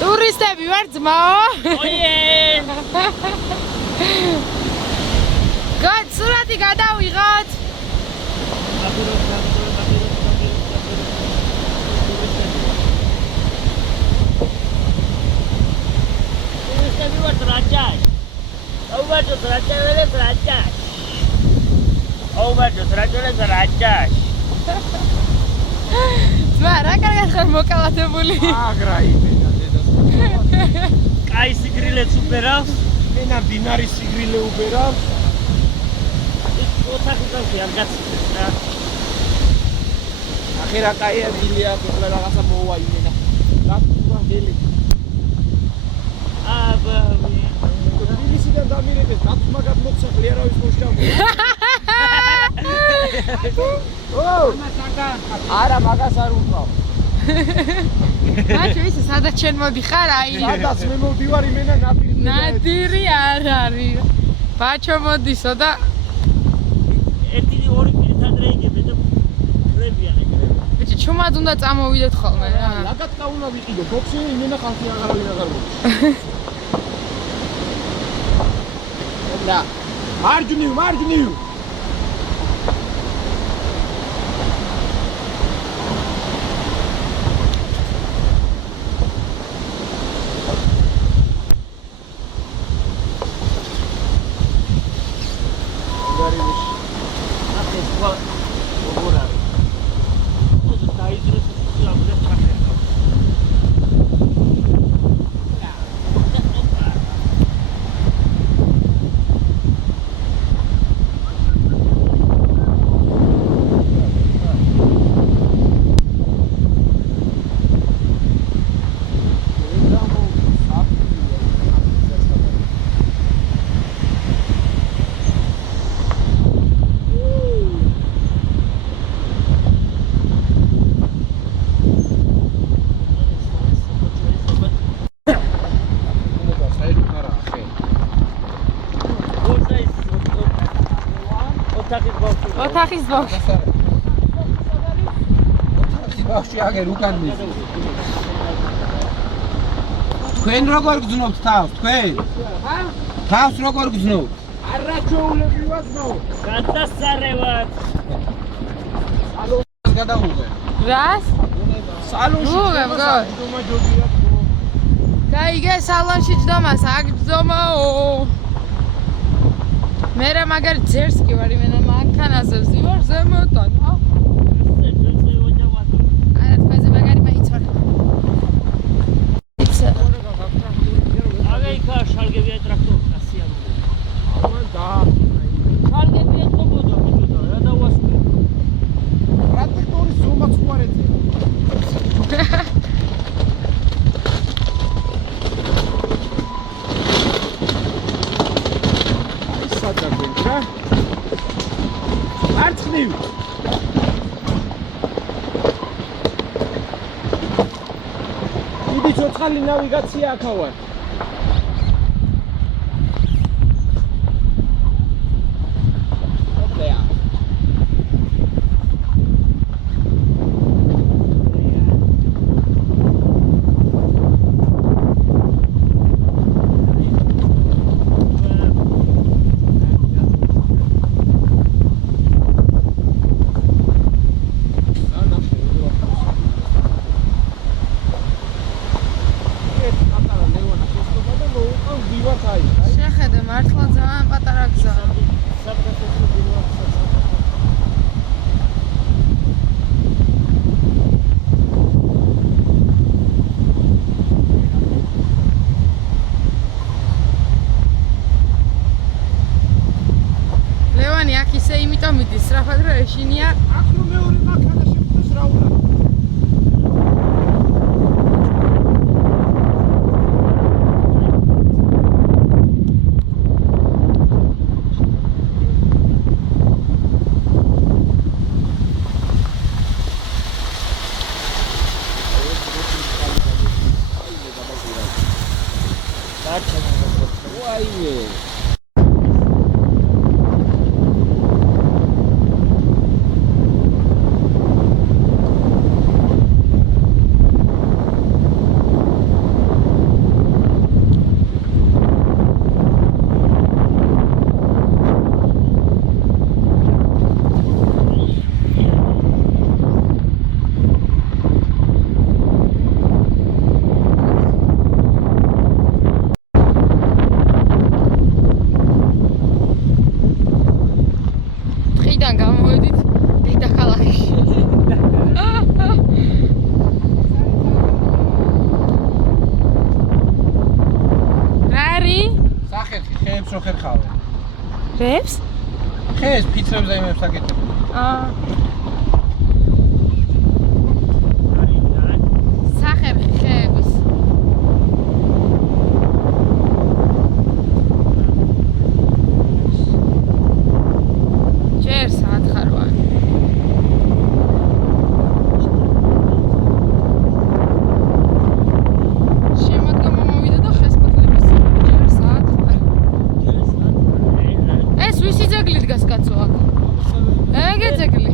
ტურისტები ვარ ძმა. ოიე. გად სურათი გადავიღოთ. ტურისტები ვარ რაჭაში. აუბაჭოს რაჭაველებს რაჭაში. აუბაჭოს რაჭაველებს რაჭაში. ძმა რა კარგად ხარ მოკალათებული. აგრა იმენა დედას. კაი სიგრილეც უბერავს. მენა დინარი სიგრილე უბერავს. ოთახი გავხი არ გაცილდეს რა. ახერა კაია დილია ყველა რაღაცა მოვა იმენა. გაფუა გელი. აბა თბილისიდან დამირეკეს დათმაგად მოხსახლი არავის მოშავ. არა მაგას არ უყავ. ბაჭო ისე სადაც შენ მოდიხარ აი. სადაც მე მოდივარ იმენა ნადირი. ნადირი არ არის. ბაჭო მოდისო და ერთი ორი პირთან რეიგები და ხრებიან ეგრევე. ბიჭი ჩუმად უნდა წამოვიდეთ ხოლმე რა. ლაგატკა უნდა ვიყიდო ბოქსი იმენა ხალხი აღარავინ აღარ მოდის. და მარჯვნივ ოთახის ბავშვი. ოთახის ბავშვი აგერ უკან მიდის. თქვენ როგორ გძნობთ თავს, თქვენ? თავს როგორ გძნობთ? არაჩოულები ვაზნო. გადასარევად. სალონს გადავუღე. რას? სალონში ჯდომა ჯობია. გაიგე სალონში ჯდომას აქ ჯდომაო. მერე მაგარ ძერს კი ვარ იმენა მანქანაზე ვზივარ ზემოდან. არა თქვენზე მაგარი მაიცვარ. იცი. აგეიქა შალგებია ტრაქტორი ასიანული. ამან და შალგებია თქობოდა ბიჭო რა დავასწრე. ტრაქტორის ზომაც უარეზე. მარცხნივ დიდი ცოცხალი ნავიგაცია აქავარ. სწრაფად რა ეშინია. აქ რომ მეორე მანქანა შეფუთოს რა უნდა. Reps? ხეს ფიცრებს და იმებს აკეთებ. სახერხი ხეების. ჯერ საათხარვანი. შემოდგომა მოვიდა და ხესპატლების ჯერ საათხარვანი. ვისი ძეგლი დგას კაცო აქ? ეგე ძეგლი.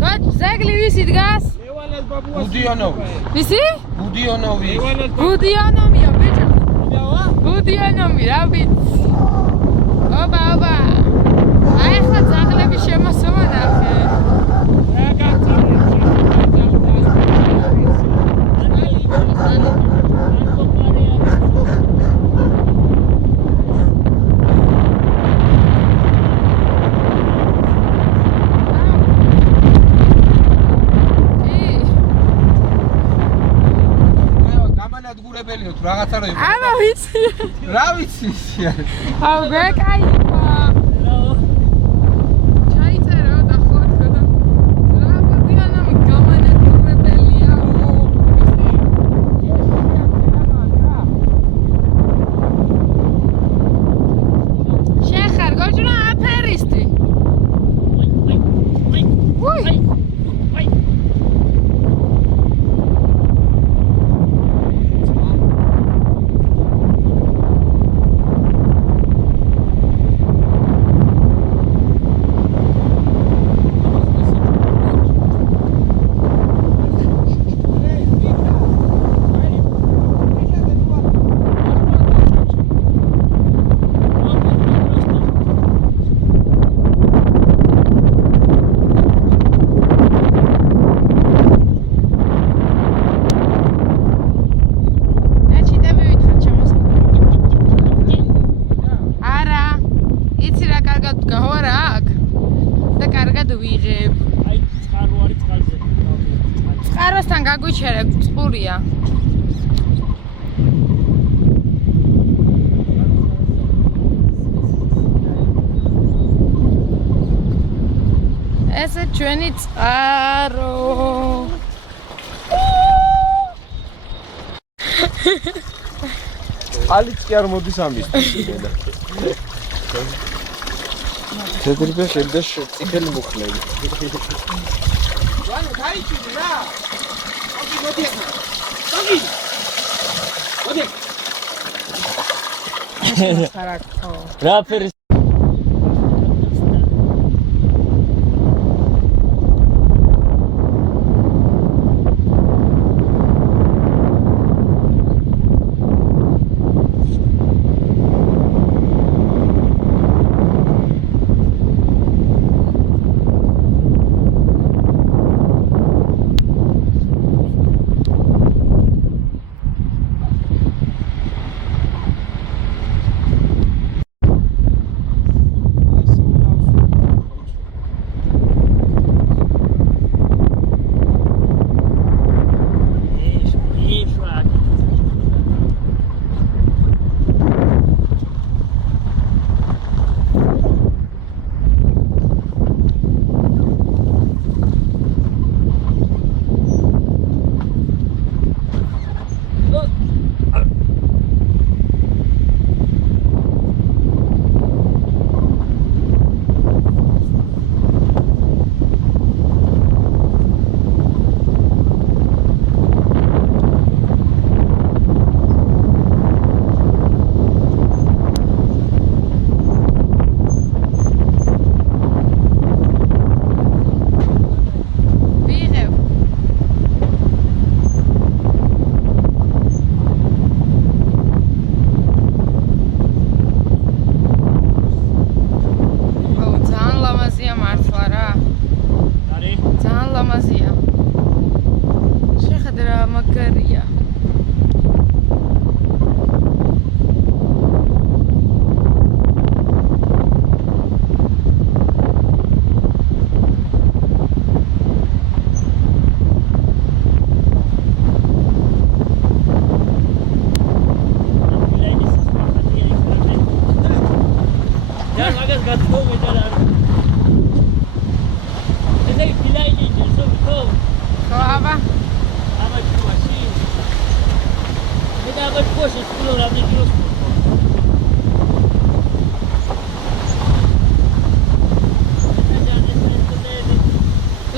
კაც ძეგლი ვისი დგას? ლევანეს ბაბუას. ბუდიონოვი. ვისი? ბუდიონოვი. ბუდიონოვია ბიჭო. ბუდიონოვი რა ვიცი. ობა. აი ხა ძაღლების შემოსვა ნახე. რა გაწევი? რაღაცა რო იყო. აბა ვიცი. რა ვიცი ისე არის. აუ გეკაიფა. ჩაიწერო და ხოთქო და რა ბუდიანამი გამანადგურებელია. შეხარ გოჯრა აფერისტი. უი. წყაროსთან გაგვიჩერებ წყურია. ესე ჩვენი წყარო. ალიც კი არ მოდის ამის. თეთრბე შევდა წიფელი მუხლები. ვანო გაიჭიდე რა. მოდი. რა ფერი ძალიან ლამაზია. შეხედე რა მაგარია.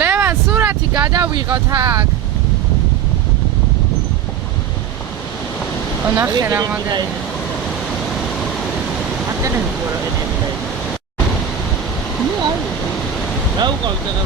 ლევან, სურათი გადავიღოთ აქ. ნახე რა მაგარი. რა უყავთ და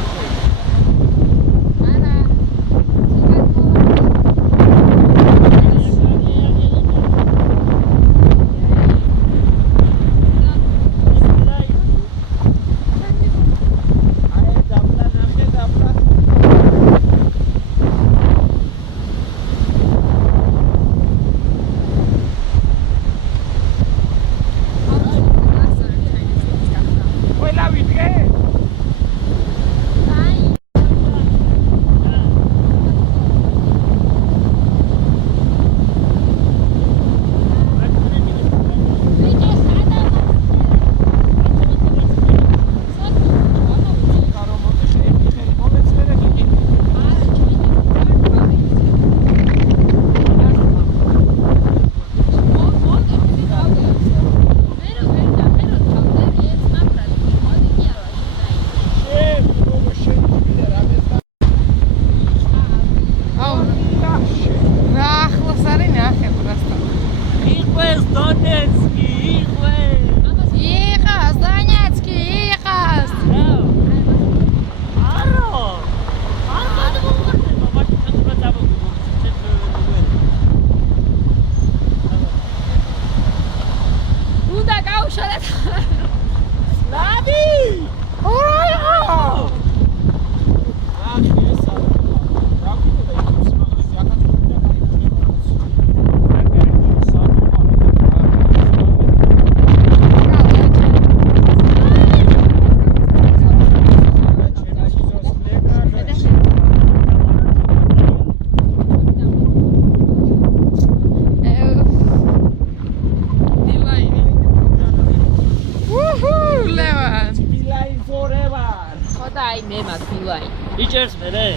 იჭერს მე რე?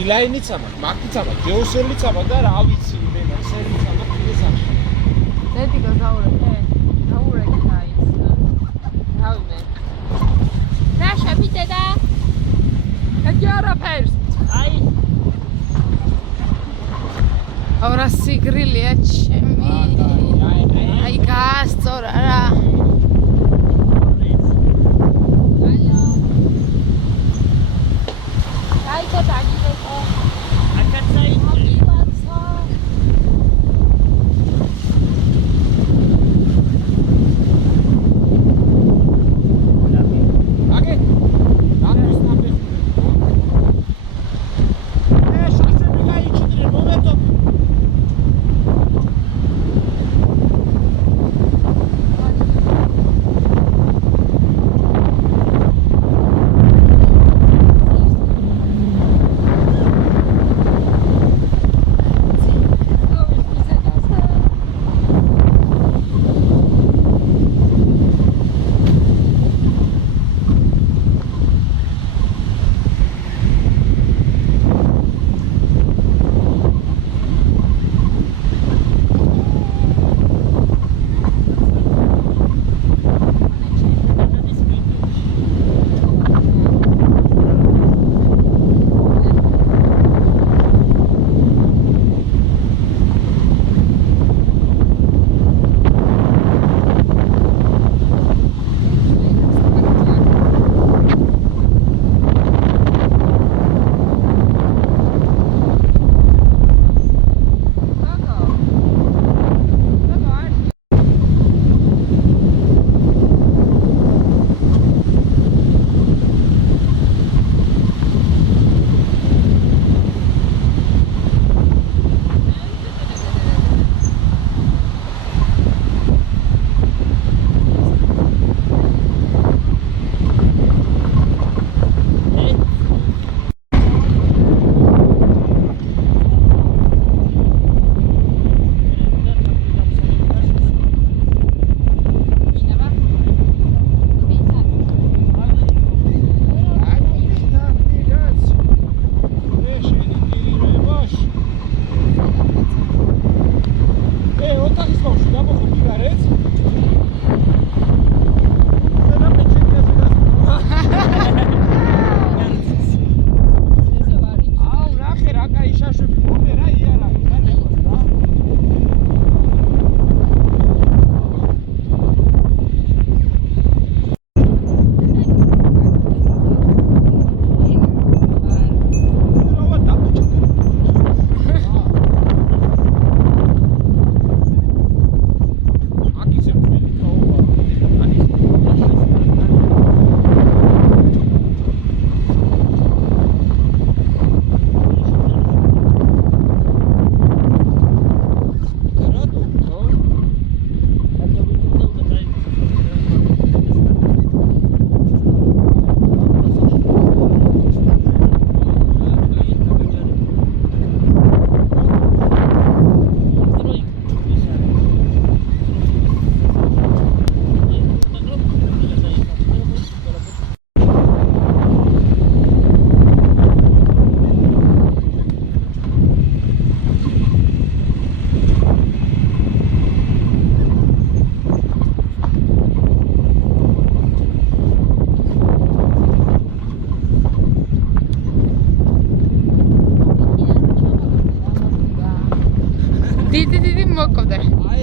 ილაინიც ამა, მაგიც ამა, გეოსელიც ამა და რა ვიცი, მე სერვიც ამა კიდე სახში. დედიკო დაურეკე. დაურეკე ის. რავი მე. რა შეფიდე და? გაგი არაფერს. აი. ავრა სიგრილია ჩემი. აი გასწორა რა.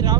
რა